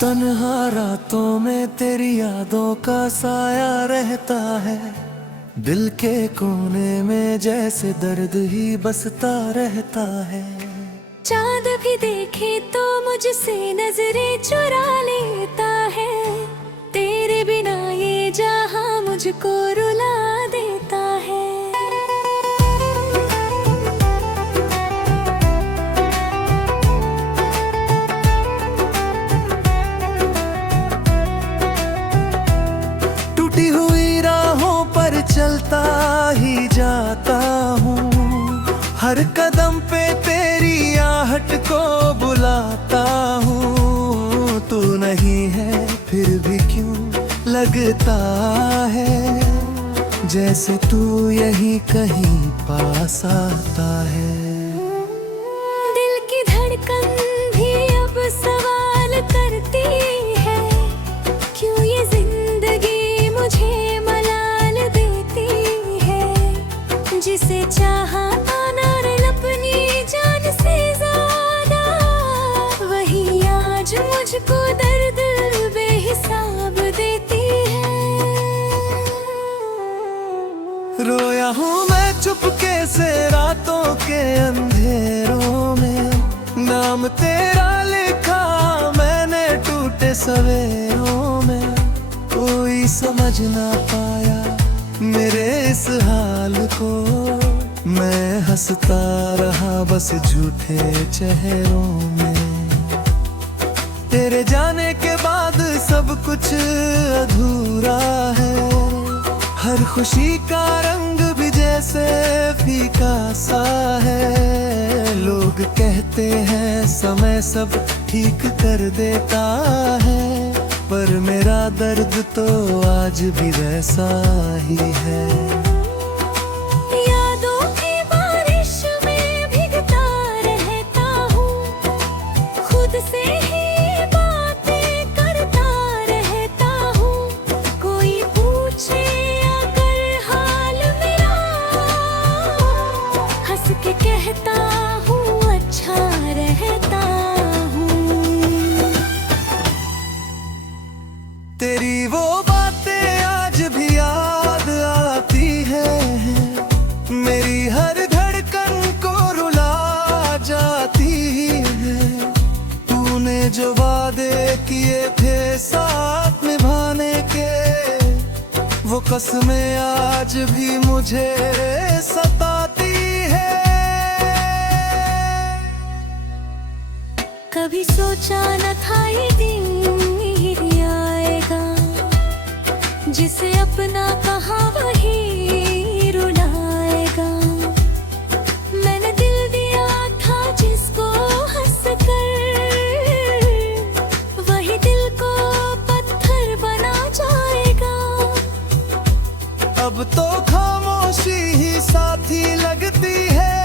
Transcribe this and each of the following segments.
तन्हा रातों में तेरी यादों का साया रहता है। दिल के कोने में जैसे दर्द ही बसता रहता है। चांद भी देखे तो मुझसे नजरें चुरा लेता है। तेरे बिना ये जहां मुझको रुला देता है। टूटी हुई राहों पर चलता ही जाता हूँ। हर कदम पे तेरी आहट को बुलाता हूँ। तू नहीं है फिर भी क्यों लगता है जैसे तू यही कहीं पास आता है। दिल की धड़कन भी अब सवाल करती है, क्यों ये जिंदगी मुझे मलाल देती है। जिसे चाहा अपनी जान से ज्यादा, वही आज मुझको दर्द बेहिसाब देती है। रोया हूँ मैं चुपके से रातों के अंधेरों में। नाम तेरा लिखा मैंने टूटे सवेरों में। कोई समझ ना पाया मेरे इस हाल को। मैं हंसता रहा बस झूठे चेहरों में। तेरे जाने के बाद सब कुछ अधूरा है। हर खुशी का रंग भी जैसे फीका सा है। लोग कहते हैं समय सब ठीक कर देता है, पर मेरा दर्द तो आज भी वैसा ही है। यादों की बारिश में भीगता रहता हूँ, खुद से ही बातें करता रहता हूँ। कोई पूछे अगर हाल मेरा, हंस के कहता हूँ अच्छा रहता हूँ। तेरी वो बातें आज भी याद आती है। मेरी हर धड़कन को रुला जाती है। तूने जो वादे किए थे साथ निभाने के, वो कसमें आज भी मुझे सताती है। कभी सोचा न था ये दिन ही आएगा, जिसे अपना कहा वही रुलाएगा। मैंने दिल दिया था जिसको हंस कर, वही दिल को पत्थर बना जाएगा। अब तो खामोशी ही साथी लगती है।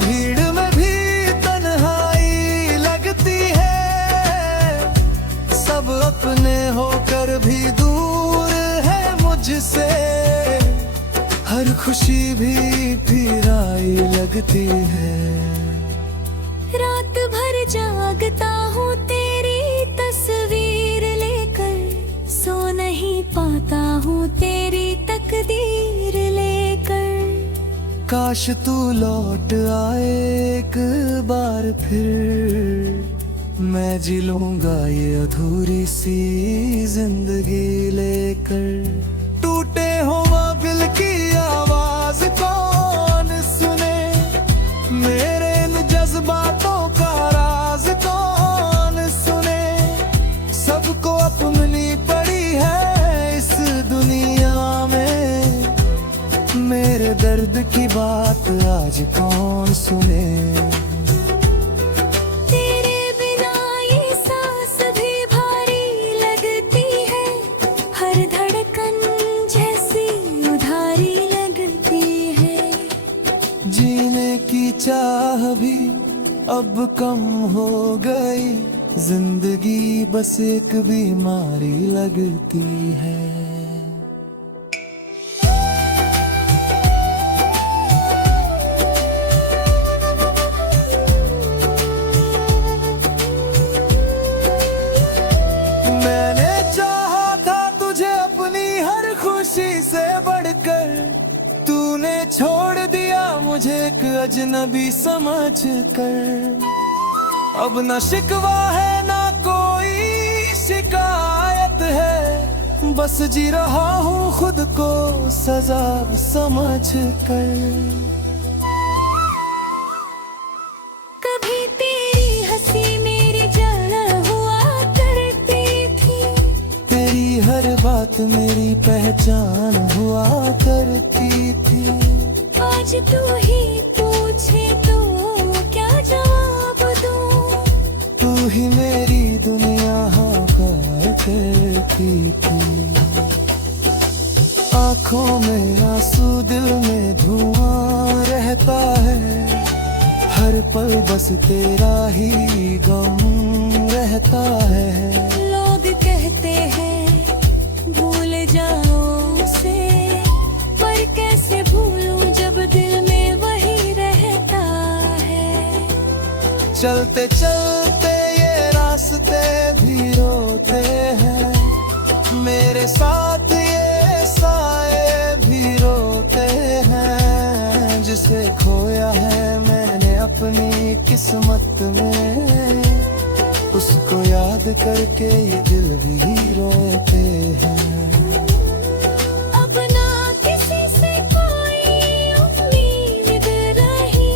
भीड़ में भी तन्हाई लगती है। सब अपने होकर भी दूर है मुझसे। हर खुशी भी फिराई लगती है। रात भर जागता हूँ तेरी तस्वीर लेकर, सो नहीं पाता हूँ तेरी तकदीर लेकर। काश तू लौट आए एक बार फिर, मैं जी लूंगा ये अधूरी सी जिंदगी लेकर। टूटे हुआ दिल की आवाज कौन सुने, मेरे इन जज्बातों का राज कौन सुने। सबको अपनी पड़ी है इस दुनिया में, मेरे दर्द की बात आज कौन सुने। तेरे बिना ये सांस भी भारी लगती है, हर धड़कन जैसी उधारी लगती है। जीने की चाह भी अब कम हो गई, जिंदगी बस एक बीमारी लगती है। अजनबी समझ कर। अब न शिकवा है ना कोई शिकायत है, बस जी रहा हूँ खुद को सजा समझ कर। कभी तेरी हंसी मेरी जान हुआ करती थी, तेरी हर बात मेरी पहचान हुआ करती थी। आज तू ही पूछे तो क्या जवाब दूं, तू ही मेरी दुनिया हुआ करती थी। आँखों में आंसू दिल में धुआं रहता है, हर पल बस तेरा ही गम रहता है। लोग कहते हैं भूल जाओ उसे, पर कैसे भूलूं जब दिल में वही रहता है। चलते चलते ये रास्ते भी रोते हैं, मेरे साथ ये साए भी रोते हैं। जिसे खोया है मैंने अपनी किस्मत में, उसको याद करके ये दिल भी रोते हैं। अब ना किसी से कोई उम्मीद रही,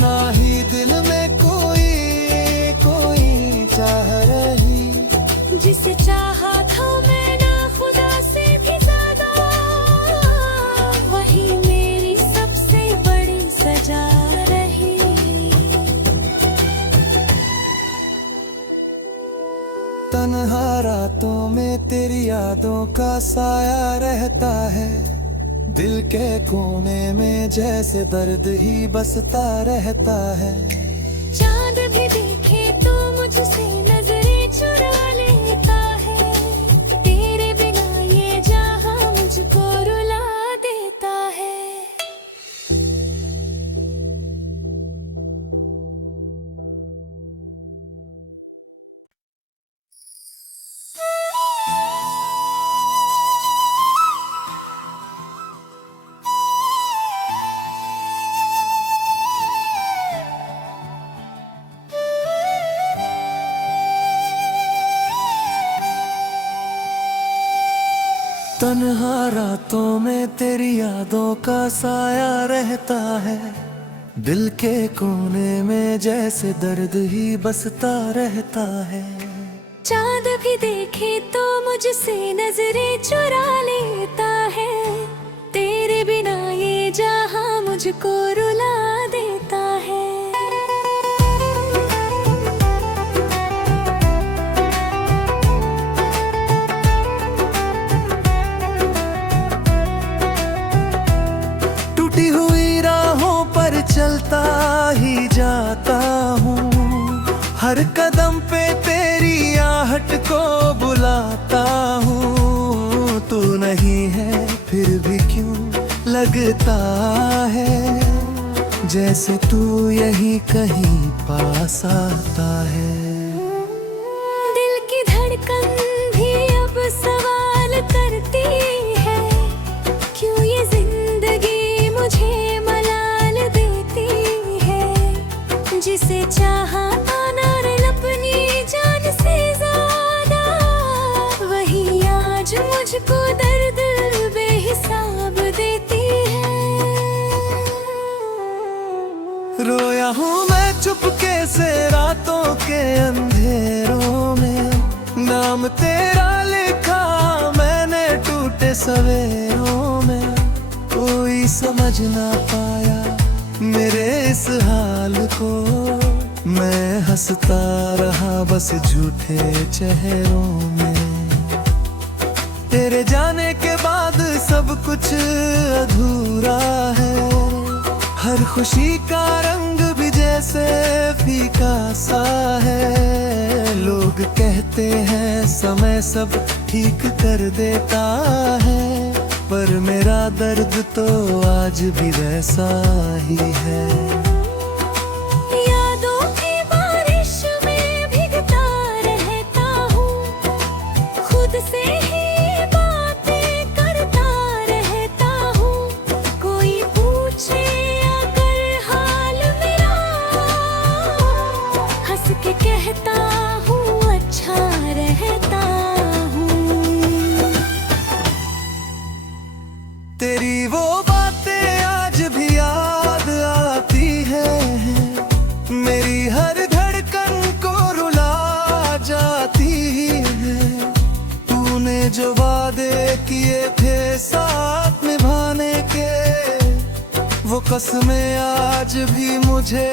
ना ही दिल में कोई चाह रही। जिसे चाहा था मैं ना खुदा से भी ज्यादा, वही मेरी सबसे बड़ी सजा रही। तन्हा रातों में तेरी यादों का साया रहता है, दिल के कोने में जैसे दर्द ही बसता रहता है। चांद भी देखे तो मुझसे नजरें चुरा लेता है, तेरे बिना ये जहां मुझको रुला देता है। तन्हा रातों में तेरी यादों का साया रहता है, दिल के कोने में जैसे दर्द ही बसता रहता है। चांद भी देखे तो मुझसे नजरें चुरा लेता है, तेरे बिना ये जहां मुझको रुला देता है। टूटी हुई राहों पर चलता ही जाता हूँ, हर कदम पे तेरी आहट को बुलाता हूँ। तू नहीं है फिर भी क्यों लगता है, जैसे तू यही कहीं पास आता है। दिल की धड़कन भी अब सवाल करती है, क्यों ये जिंदगी मुझे मलाल देती है। जिसे चाहा अपनी जान से ज्यादा, वही आज मुझको दर्द बेहिसाब देती है। रोया हूँ मैं चुपके से रातों के अंधेरों में, नाम तेरा लिखा मैंने टूटे सवेरों में। कोई समझ ना पाया मेरे इस हाल को, मैं हंसता रहा बस झूठे चेहरों में। तेरे जाने के बाद सब कुछ अधूरा है, हर खुशी का रंग भी जैसे फीका सा है। लोग कहते हैं समय सब ठीक कर देता है, पर मेरा दर्द तो आज भी वैसा ही है। यादों की बारिश में भीगता रहता हूँ, खुद से ही बातें करता रहता हूँ। कोई पूछे अगर कसमें आज भी मुझे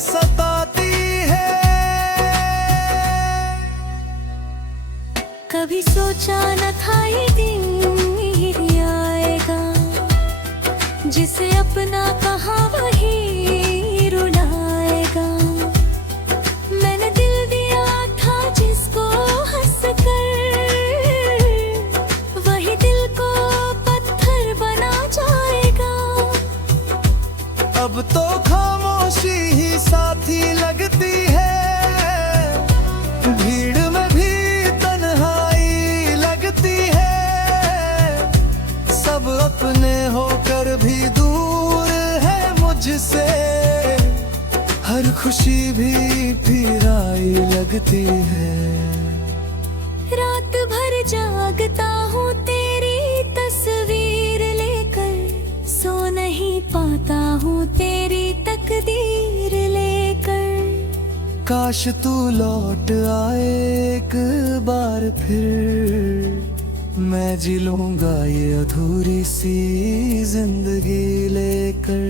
सताती है। कभी सोचा न था ये दिन ही आएगा, जिसे अपना कहा वही रुलाएगा। मैंने दिल दिया था जिसको हंस कर, वही दिल को पत्थर बना जाएगा। अब तो खामोशी ही साथी लगती है, भीड़ में भी तन्हाई लगती है। सब अपने होकर भी दूर है मुझसे, हर खुशी भी फिराई लगती है। रात भर जागता हूँ तेरी तस्वीर लेकर, सो नहीं पाता हूँ तेरी तकदीर लेकर। काश तू लौट आए एक बार फिर, मैं जी लूंगा ये अधूरी सी जिंदगी लेकर।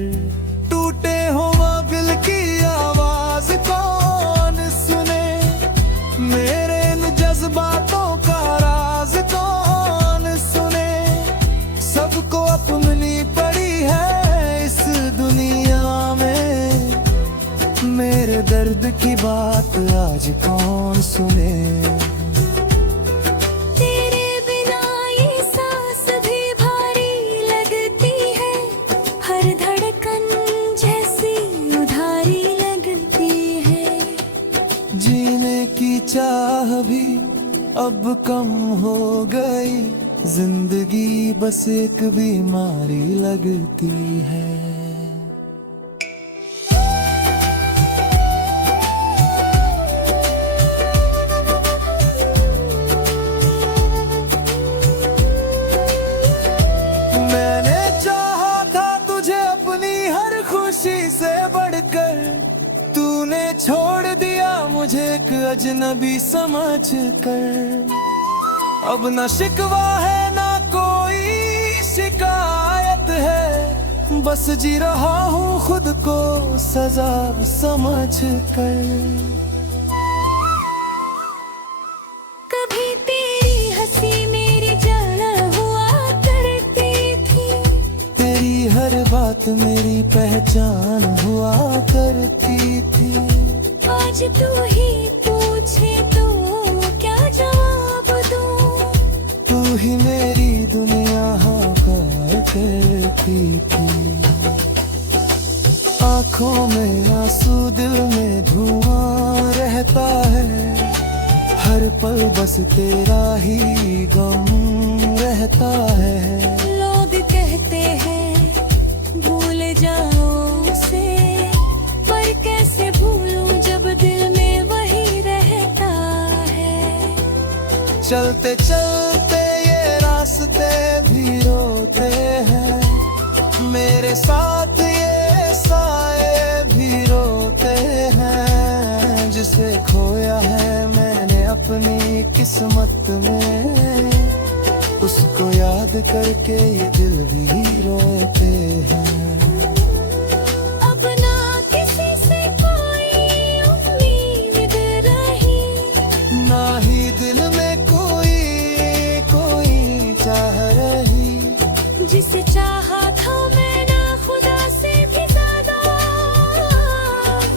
टूटे हुआ दिल की आवाज कौन सुने, मेरे इन जज्बातों का राज कौन सुने। सबको अपनी पड़ी है इस दुनिया में, मेरे दर्द की बात आज कौन सुने। तेरे बिना ये सांस भी भारी लगती है, हर धड़कन जैसी उधारी लगती है। जीने की चाह भी अब कम हो गई, जिंदगी बस एक बीमारी लगती है। मैंने चाहा था तुझे अपनी हर खुशी से बढ़कर, तूने छोड़ दिया मुझे एक अजनबी समझ कर। अब न शिकवा है ना कोई शिकायत है, बस जी रहा हूँ खुद को सजा समझ कर। कभी तेरी हंसी मेरी जड़ हुआ करती थी, तेरी हर बात मेरी पहचान हुआ करती थी। आज तू ही पूछे तो क्या जवाब दूं। तू ही मेरी दुनिया होकर करती थी। आँखों में आंसू दिल में धुआं रहता है, हर पल बस तेरा ही गम रहता है। लोग कहते हैं भूल जाओ उसे, पर कैसे भूलूं जब दिल में वही रहता है। चलते चलते ये रास्ते भी रोते हैं, मेरे साथ ये साए भी रोते हैं। जिसे खोया है मैंने अपनी किस्मत में, उसको याद करके ये दिल भी रोते हैं। अब ना किसी से कोई उम्मीद रही, ना ही दिल में कोई चाह रही। जिसे चाहा था मैं ना खुदा से भी ज्यादा,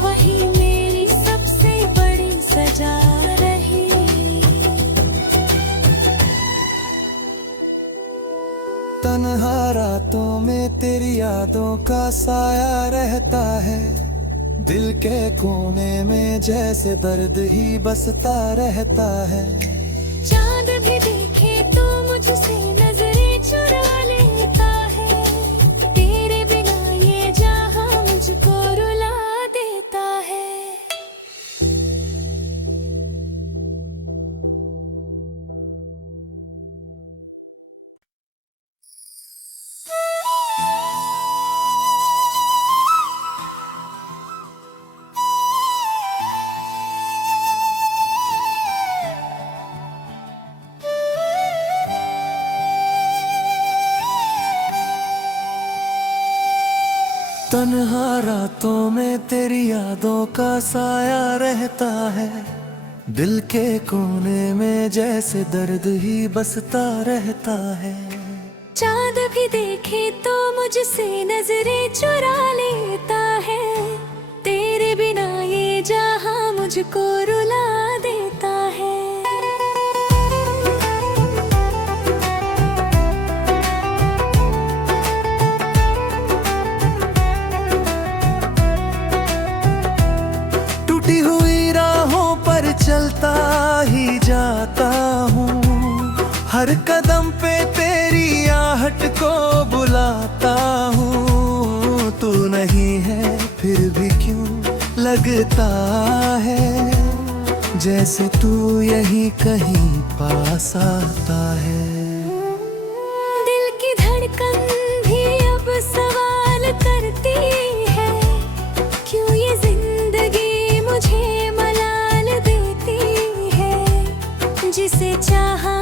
वही मेरी सबसे बड़ी सजा रही। तन्हा रातों में तेरी यादों का साया रहता है, दिल के कोने में जैसे दर्द ही बसता रहता है। चांद भी देखे तो मुझसे नजरें चुरा लेता है, तेरे बिना ये जहां मुझको रुला देता है। तन्हा रातों में तेरी यादों का साया रहता है, दिल के कोने में जैसे दर्द ही बसता रहता है। चांद भी देखे तो मुझसे नजरें चुरा लेता है, तेरे बिना ये जहां मुझको रुला देता है। टूटी हुई राहों पर चलता ही जाता हूँ, हर कदम पे तेरी आहट को बुलाता हूँ। तू नहीं है फिर भी क्यों लगता है, जैसे तू यही कहीं पास आता है। दिल की धड़कन भी अब सवाल करती है, क्यों ये जिंदगी मुझे मलाल देती है। जिसे चाहा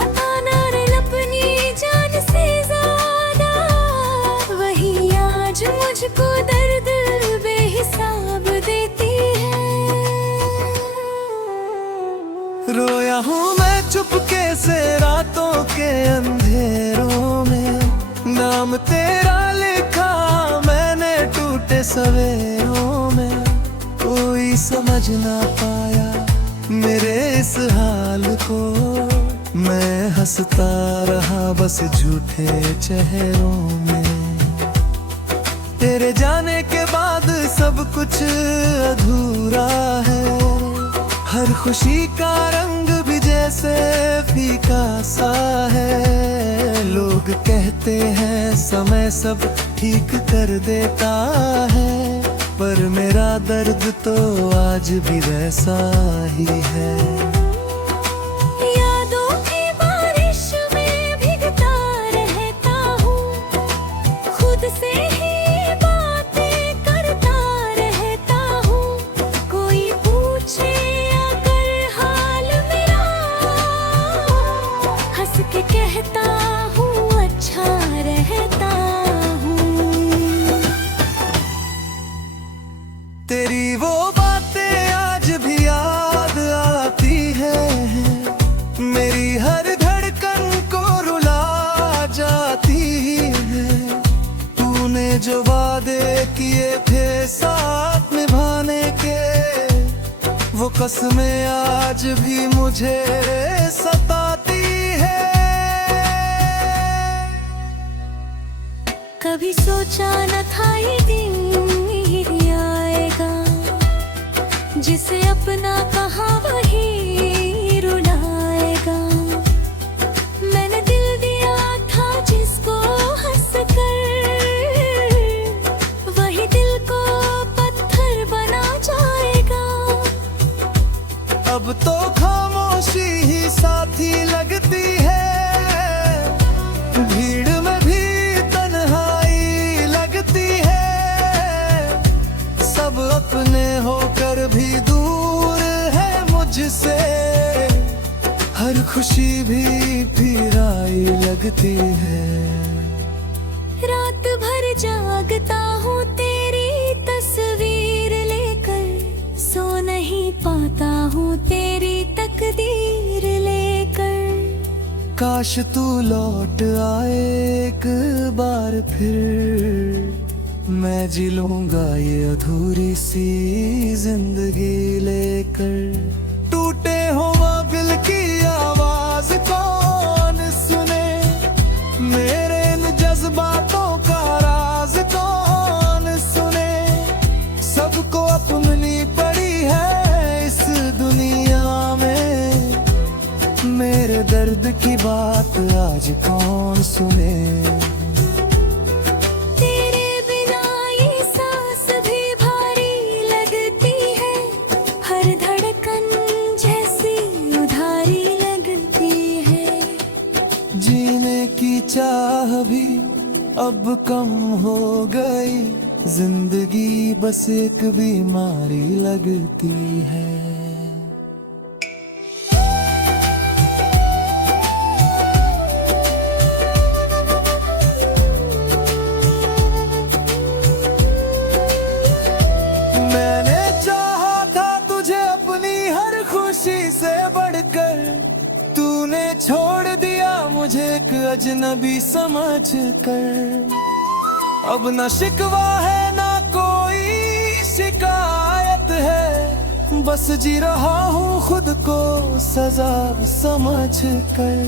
अपनी जान से ज्यादा, वही आज मुझको दर्द बेहिसाब देती है। रोया हूँ मैं चुपके से रातों के अंधेरों में, नाम तेरा लिखा मैंने टूटे सवेरों में। कोई समझ ना पाया मेरे इस हाल को, मैं हंसता रहा बस झूठे चेहरों में। तेरे जाने के बाद सब कुछ अधूरा है, हर खुशी का रंग भी जैसे फीका सा है। लोग कहते हैं समय सब ठीक कर देता है, पर मेरा दर्द तो आज भी वैसा ही है। यादों की बारिश में भीगता रहता हूँ, खुद से ही बातें करता रहता हूँ। कोई पूछे अगर हाल मेरा, हंस के कहता हूँ अच्छा रहता हूँ। तेरी वो बातें आज भी याद आती है, मेरी हर धड़कन को रुला जाती है। तूने जो वादे किए थे साथ निभाने के, वो कसमें आज भी मुझे सताती है। कभी सोचा न था ये दिन ही आएगा, जिसे अपना कहा वही रुलाएगा। मैंने दिल दिया था जिसको हंस कर, वही दिल को पत्थर बना जाएगा। अब तो खामोशी ही साथी लगती है, भीड़ में भी तन्हाई लगती है। सब अपने होकर भी दूर है मुझसे, हर खुशी भी फिराई लगती है। रात भर जागता हूँ तेरी तस्वीर लेकर, सो नहीं पाता हूँ तेरी तकदीर लेकर। काश तू लौट आए एक बार फिर, मैं जी लूंगा ये अधूरी सी जिंदगी लेकर। टूटे हुआ दिल की आवाज कौन सुने, मेरे इन जज्बातों का राज कौन सुने। सबको अपनी पड़ी है इस दुनिया में, मेरे दर्द की बात आज कौन सुने। जीने की चाह भी अब कम हो गई, जिंदगी बस एक बीमारी लगती है। छोड़ दिया मुझे एक अजनबी समझ कर। अब न शिकवा है ना कोई शिकायत है, बस जी रहा हूँ खुद को सजा समझ कर।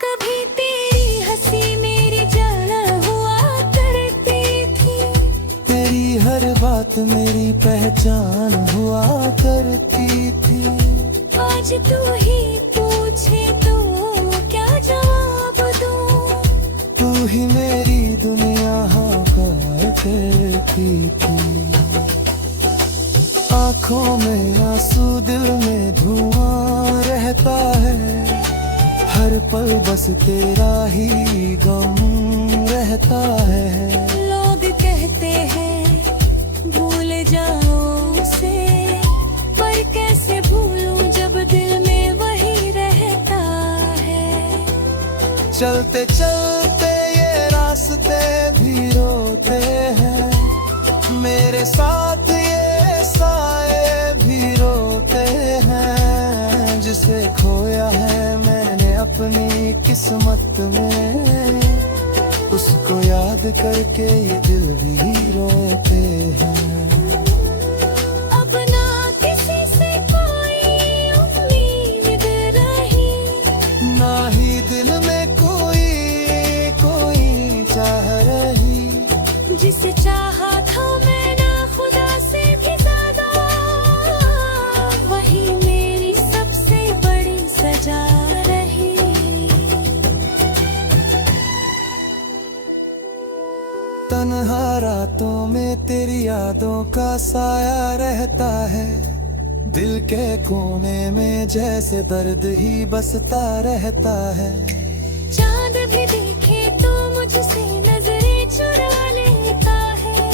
कभी तेरी हंसी मेरी जान हुआ करती थी, तेरी हर बात मेरी पहचान हुआ करती थी। आज तू ही पूछे तो क्या जवाब दूं? तू ही मेरी दुनिया हाँ करती थी। आँखों में आंसू दिल में धुआं रहता है, हर पल बस तेरा ही गम रहता है। लोग कहते हैं भूल जाओ उसे, पर कैसे भूलूं जब दिल में वही रहता है। चलते चलते ये रास्ते भी रोते हैं, मेरे साथ ये साए भी रोते हैं। जिसे खोया है मैंने अपनी किस्मत में, उसको याद करके ये दिल भी रोते हैं। अब ना किसी से कोई उम्मीद रही, ना ही दिल में कोई चाह रही। जिसे चाहा था मैं ना खुदा से भी ज्यादा, वही मेरी सबसे बड़ी सजा रही। तन्हा रातों में तेरी यादों का साया रहता है, दिल के कोने में जैसे दर्द ही बसता रहता है। चांद भी देखे तो मुझसे नजरें चुरा लेता है,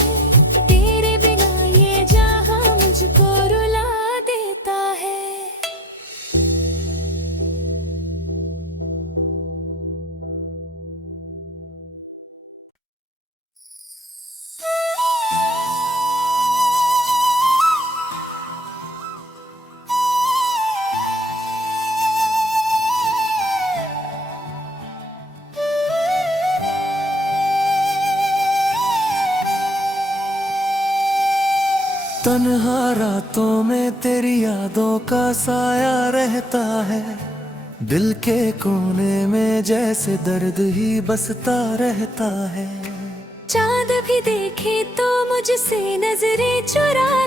तेरे बिना ये जहां मुझको रुला देता है। तन्हा रातों में तेरी यादों का साया रहता है, दिल के कोने में जैसे दर्द ही बसता रहता है। चांद भी देखे तो मुझसे नजरें चुरा